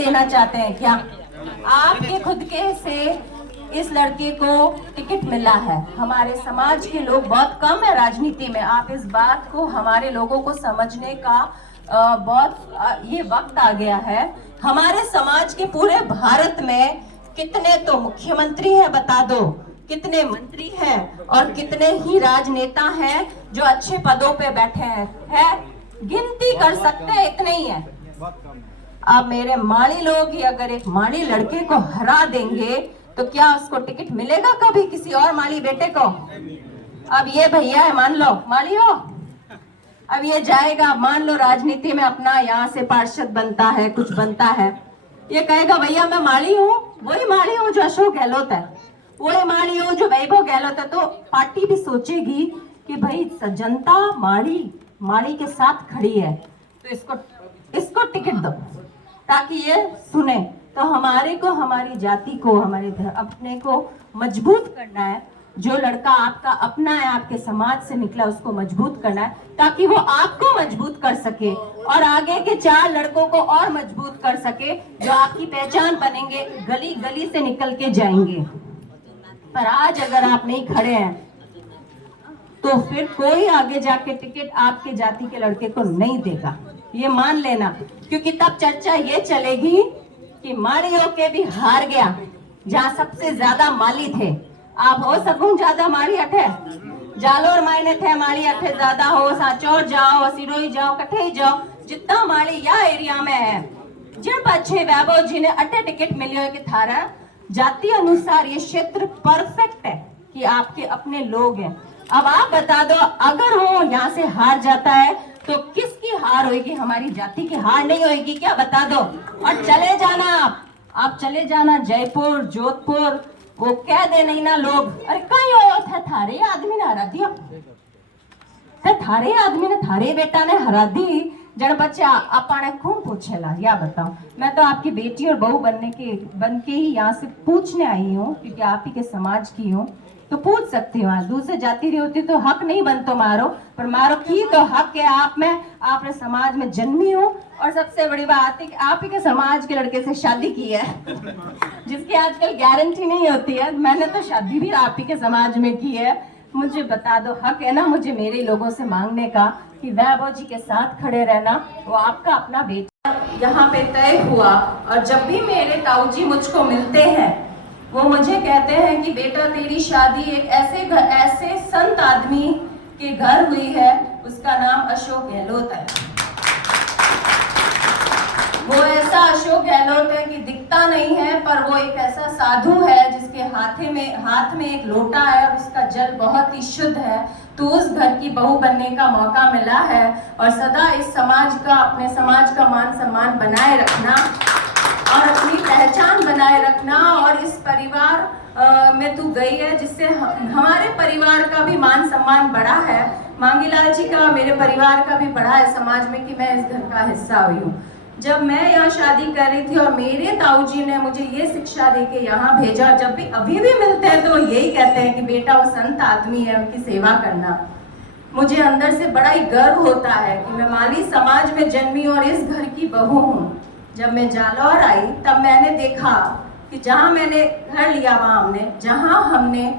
देना चाहते हैं क्या? आपके खुद के से इस लड़के को टिकट मिला है। हमारे समाज के लोग बहुत कम है राजनीति में। आप इस बात को हमारे लोगों को समझने का ये वक्त आ गया है। हमारे समाज के पूरे भारत में कितने तो मुख्यमंत्री हैं बता दो, कितने मंत्री हैं और कितने ही राजनेता हैं जो अच्छे पदों पे बैठे हैं, गिनती कर सकते हैं, इतने ही है। अब मेरे माड़ी लोग ही अगर एक माड़ी लड़के को हरा देंगे तो क्या उसको टिकट मिलेगा कभी किसी और माड़ी बेटे को? अब ये भैया है, मान लो माड़ी हो, अब ये जाएगा, मान लो राजनीति में अपना यहाँ से पार्षद बनता है, कुछ बनता है, ये कहेगा भैया मैं माड़ी हूँ, वही माड़ी हूँ जो अशोक गहलोत है, वही माड़ी हूँ जो वैभव गहलोत है। तो पार्टी भी सोचेगी कि भाई जनता माड़ी के साथ खड़ी है तो इसको टिकट दो ताकि ये सुने। तो हमारे को, हमारी जाति को, हमारे अपने को मजबूत करना है। जो लड़का आपका अपना है, आपके समाज से निकला, उसको मजबूत करना है ताकि वो आपको मजबूत कर सके और आगे के 4 लड़कों को और मजबूत कर सके, जो आपकी पहचान बनेंगे, गली गली से निकल के जाएंगे। पर आज अगर आप नहीं खड़े हैं तो फिर कोई आगे जाके टिकट आपके जाति के लड़के को नहीं देगा, ये मान लेना। क्योंकि तब चर्चा ये चलेगी कि माड़ियों के भी हार गया, जहाँ सबसे ज्यादा माली थे। आप हो सकूं ज्यादा माड़ी अठे जालोर मायने थे, माड़ी अठे ज्यादा हो, साचौर जाओ, सिरोही जाओ, कठे जाओ, जितना माड़ी या एरिया में है, जिन अच्छे वैभव जी ने अटे टिकट मिलियो कि थारा जाति अनुसार ये क्षेत्र परफेक्ट है कि आपके अपने लोग हैं। अब आप बता दो, अगर वो यहाँ से हार जाता है तो किसकी हार होगी? हमारी जाति की हार नहीं होगी क्या? बता दो। और चले जाना आप चले जाना जयपुर, जोधपुर, वो कह दे नहीं ना लोग, अरे कहीं हो थे थारे आदमी ने हरा दिया, थारे आदमी ने, थारे बेटा ने हरा दी, जड़ बच्चे अपने खून पूछेला। या बताओ, मैं तो आपकी बेटी और बहू बन के ही यहाँ से पूछने आई हूँ, क्योंकि आप ही के समाज की हूँ, तो पूछ सकती हूँ। दूसरे जाति रही होती तो हक नहीं बनतो मारो, पर मारो की तो हक है आप में, आपने समाज में जन्मी हो। और सबसे बड़ी बात है कि आप ही के समाज के लड़के से शादी की है जिसकी आजकल गारंटी नहीं होती है। मैंने तो शादी भी आप ही के समाज में की है। मुझे बता दो, हक है ना मुझे मेरे लोगों से मांगने का कि वैभव जी के साथ खड़े रहना, वो आपका अपना बेटा यहाँ पे तय हुआ। और जब भी मेरे ताऊ जी मुझको मिलते हैं, वो मुझे कहते हैं कि बेटा तेरी शादी एक ऐसे संत आदमी के घर हुई है, उसका नाम अशोक गहलोत है। वो ऐसा अशोक गहलोत है कि दिखता नहीं है, पर वो एक ऐसा साधु है जिसके हाथ में एक लोटा है और उसका जल बहुत ही शुद्ध है। तो उस घर की बहू बनने का मौका मिला है और सदा इस समाज का, अपने समाज का मान सम्मान बनाए रखना और अपनी पहचान बनाए रखना। और इस परिवार में तू गई है जिससे हमारे परिवार का भी मान सम्मान बढ़ा है, मांगीलाल जी का, मेरे परिवार का भी बढ़ा है समाज में कि मैं इस घर का हिस्सा हुई हूँ। जब मैं यहाँ शादी कर रही थी और मेरे ताऊ जी ने मुझे ये शिक्षा देके यहाँ भेजा, जब भी अभी भी मिलते हैं तो यही कहते हैं कि बेटा वो संत आदमी है, उनकी सेवा करना। मुझे अंदर से बड़ा ही गर्व होता है कि मैं माली समाज में जन्मी और इस घर की बहू हूँ। जब मैं जालौर आई तब मैंने देखा कि जहाँ मैंने घर लिया वहाँ जहाँ हमने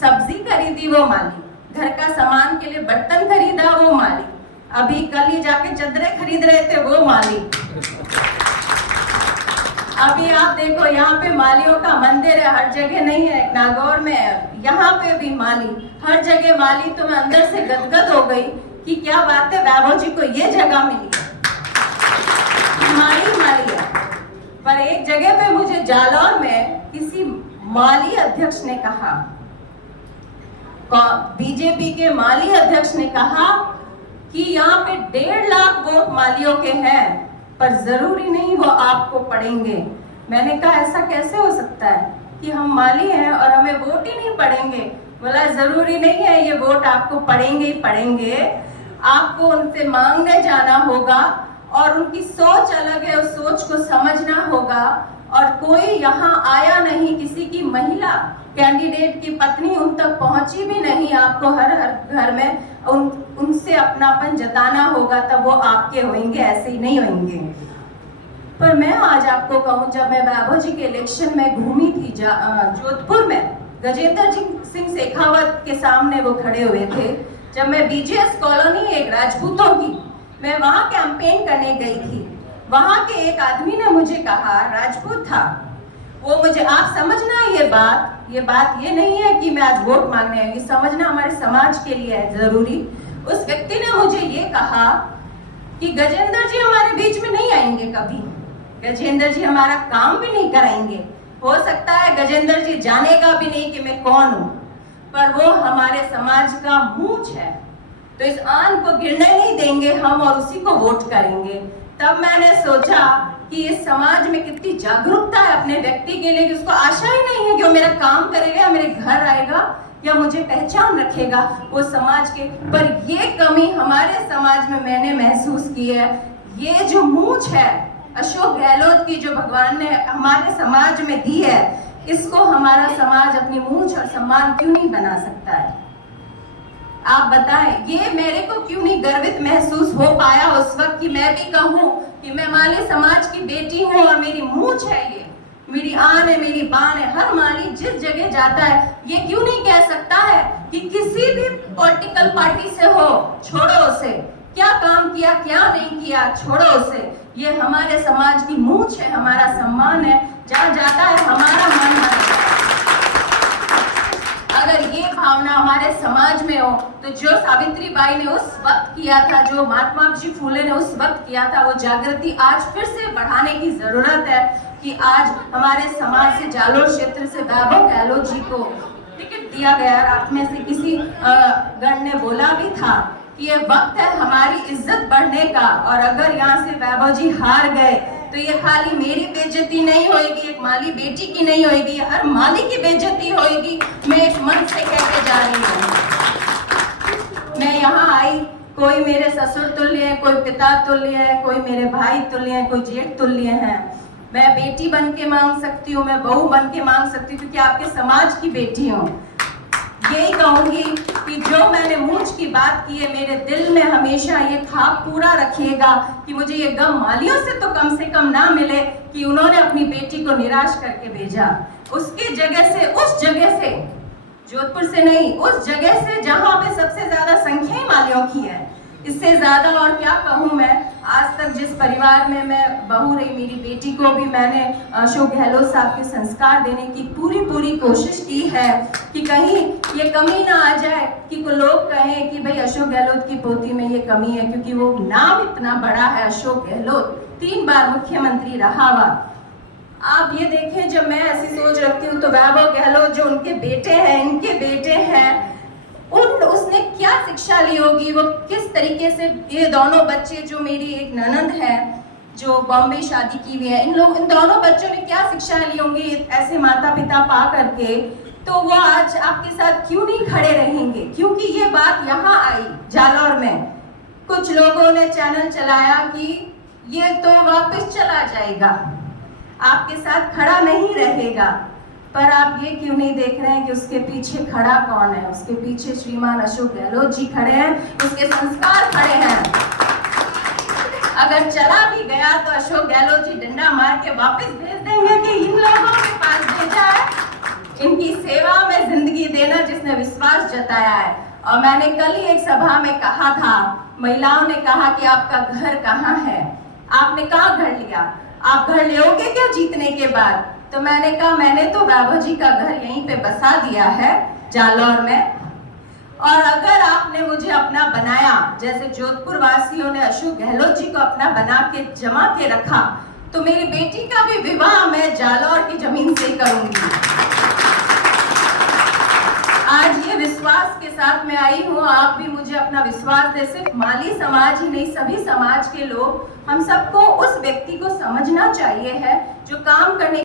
सब्जी खरीदी वो माली, घर का सामान के लिए बर्तन खरीदा वो माली, अभी कल ही जाके चादरें खरीद रहे थे वो माली। अभी आप देखो यहाँ पे मालियों का मंदिर है, हर जगह नहीं है, नागौर में है, यहाँ पे भी माली, हर जगह माली। तो मैं अंदर से गदगद हो गई कि क्या बात है, वैभव जी को ये जगह मिली है, माली है। पर एक जगह पे मुझे जालौर में किसी माली अध्यक्ष ने कहा, बीजेपी के माली अध्यक्ष ने कहा कि यहाँ पे 1.5 लाख वोट मालियों के हैं, पर जरूरी नहीं वो आपको पड़ेंगे। मैंने कहा ऐसा कैसे हो सकता है कि हम माली हैं और हमें वोट ही नहीं पड़ेंगे? बोला जरूरी नहीं है, ये वोट आपको पड़ेंगे ही पड़ेंगे, आपको उनसे मांगने जाना होगा और उनकी सोच अलग है, उस सोच को समझना होगा। और कोई यहाँ आया नहीं, किसी की महिला कैंडिडेट की पत्नी उन तक पहुंची भी नहीं, आपको हर घर में उनसे अपनापन जताना होगा, तब वो आपके होंगे, ऐसे ही नहीं होंगे। पर मैं आज आपको कहूं, जब मैं वैभव जी के इलेक्शन में घूमी थी जोधपुर में, गजेंद्र सिंह शेखावत के सामने वो खड़े हुए थे। जब मैं बीजेएस कॉलोनी, एक राजपूतों की, मैं वहां कैंपेन करने गई थी। वहां के एक आदमी ने मुझे कहा, राजपूत था वो, मुझे आप समझना ये बात ये नहीं है कि मैं आज वोट मांगने आई, समझना हमारे समाज के लिए है जरूरी। उस व्यक्ति ने मुझे ये कहा कि गजेंद्र जी हमारे बीच में नहीं आएंगे कभी, गजेंद्र जी हमारा काम भी नहीं कराएंगे, हो सकता है गजेंद्र जी जानेगा भी नहीं कि मैं कौन हूं, पर वो हमारे समाज का मूंछ है, तो इस आन को गिरने नहीं देंगे हम और उसी को वोट करेंगे। तब मैंने सोचा कि इस समाज में कितनी जागरूकता है अपने व्यक्ति के लिए, कि उसको आशा ही नहीं है कि वो मेरा काम करेगा या मेरे घर आएगा या मुझे पहचान रखेगा वो समाज के। पर ये कमी हमारे समाज में मैंने महसूस की है। ये जो मूंछ है अशोक गहलोत की, जो भगवान ने हमारे समाज में दी है, इसको हमारा समाज अपनी मूंछ और सम्मान क्यों नहीं बना सकता है? आप बताएं, ये मेरे को क्यों नहीं गर्वित महसूस हो पाया उस वक्त कि मैं भी कहूं कि मैं माली समाज की बेटी हूं और मेरी मूंछ है, ये मेरी आन है, मेरी बान है। हर माली जिस जगह जाता है ये क्यों नहीं कह सकता है कि किसी भी पॉलिटिकल पार्टी से हो, छोड़ो उसे, क्या काम किया क्या नहीं किया, छोड़ो उसे। ये हमारे समाज की मूंछ है, हमारा सम्मान है, जहाँ जाता है हमारा मन है। अगर ये भावना हमारे समाज में हो तो जो सावित्री बाई ने उस वक्त किया था, जो महात्मा जी फूले ने उस वक्त किया था, वो जागृति आज फिर से बढ़ाने की जरूरत है कि आज हमारे समाज से, जालोर क्षेत्र से वैभव गहलोत जी को टिकट दिया गया। आप में से किसी गण ने बोला भी था कि ये वक्त है हमारी इज्जत बढ़ने का, और अगर यहाँ से वैभव जी हार गए तो ये खाली मेरी बेइज्जती नहीं होएगी, एक माली बेटी की नहीं होएगी, हर माली की बेइज्जती होएगी। मैं एक मन से कह के जा रही हूँ। मैं यहाँ आई, कोई मेरे ससुर तुल्य है, कोई पिता तुल्य है, कोई मेरे भाई तुल्य है, कोई जेठ तुल्य है। मैं बेटी बन के मांग सकती हूँ, मैं बहू बन के मांग सकती हूँ, क्योंकि आपके समाज की बेटी हूँ। यही कहूंगी कि जो मैंने मूंछ की बात की है, मेरे दिल में हमेशा ये ख्वाब पूरा रखिएगा कि मुझे ये गम मालियों से तो कम से कम ना मिले कि उन्होंने अपनी बेटी को निराश करके भेजा। उसकी जगह से, उस जगह से, जोधपुर से नहीं, उस जगह से जहां पे सबसे ज्यादा संख्या ही मालियों की है। इससे ज्यादा और क्या कहूँ मैं। आज तक जिस परिवार में मैं बहू रही, मेरी बेटी को भी मैंने अशोक गहलोत साहब के संस्कार देने की पूरी कोशिश की है कि कहीं ये कमी ना आ जाए कि कोई लोग कहें कि भाई अशोक गहलोत की पोती में ये कमी है, क्योंकि वो नाम इतना बड़ा है अशोक गहलोत, 3 बार मुख्यमंत्री रहा हुआ। आप ये देखें, जब मैं ऐसी सोच रखती हूँ तो वैभव गहलोत जो उनके बेटे हैं, इनके बेटे हैं, उसने क्या शिक्षा ली होगी, वो किस तरीके से, ये दोनों बच्चे, जो मेरी एक ननंद है जो बॉम्बे शादी की हुई है, इन दोनों बच्चों ने क्या शिक्षा ली होंगी ऐसे माता पिता पा करके, तो वो आज आपके साथ क्यों नहीं खड़े रहेंगे? क्योंकि ये बात यहाँ आई जालौर में, कुछ लोगों ने चैनल चलाया कि ये तो वापस चला जाएगा, आपके साथ खड़ा नहीं रहेगा। पर आप ये क्यों नहीं देख रहे हैं कि उसके पीछे खड़ा कौन है? उसके पीछे श्रीमान अशोक गहलोत जी खड़े हैं, उसके संस्कार खड़े हैं। अगर चला भी गया तो अशोक गहलोत जी डंडा मार के वापस भेज देंगे कि इन लोगों के पास भेजा है, इनकी सेवा में जिंदगी देना, जिसने विश्वास जताया है। और मैंने कल ही एक सभा में कहा था, महिलाओं ने कहा कि आपका घर कहाँ है? आपने कहाँ घर लिया? आप घर लोगे क्या जीतने के बाद? तो मैंने कहा मैंने तो वैभव जी का घर यहीं पे बसा दिया है जालौर में, और अगर आपने मुझे अपना बनाया, जैसे जोधपुर वासियों ने अशोक गहलोत जी को अपना बना के जमा के रखा, तो मेरी बेटी का भी विवाह मैं जालौर की जमीन से करूंगी। आज ये विश्वास के साथ मैं आई हूँ, आप भी मुझे अपना विश्वास दे। सिर्फ माली समाज ही नहीं, सभी समाज के लोग, हम सबको उस व्यक्ति को समझना चाहिए है जो काम करने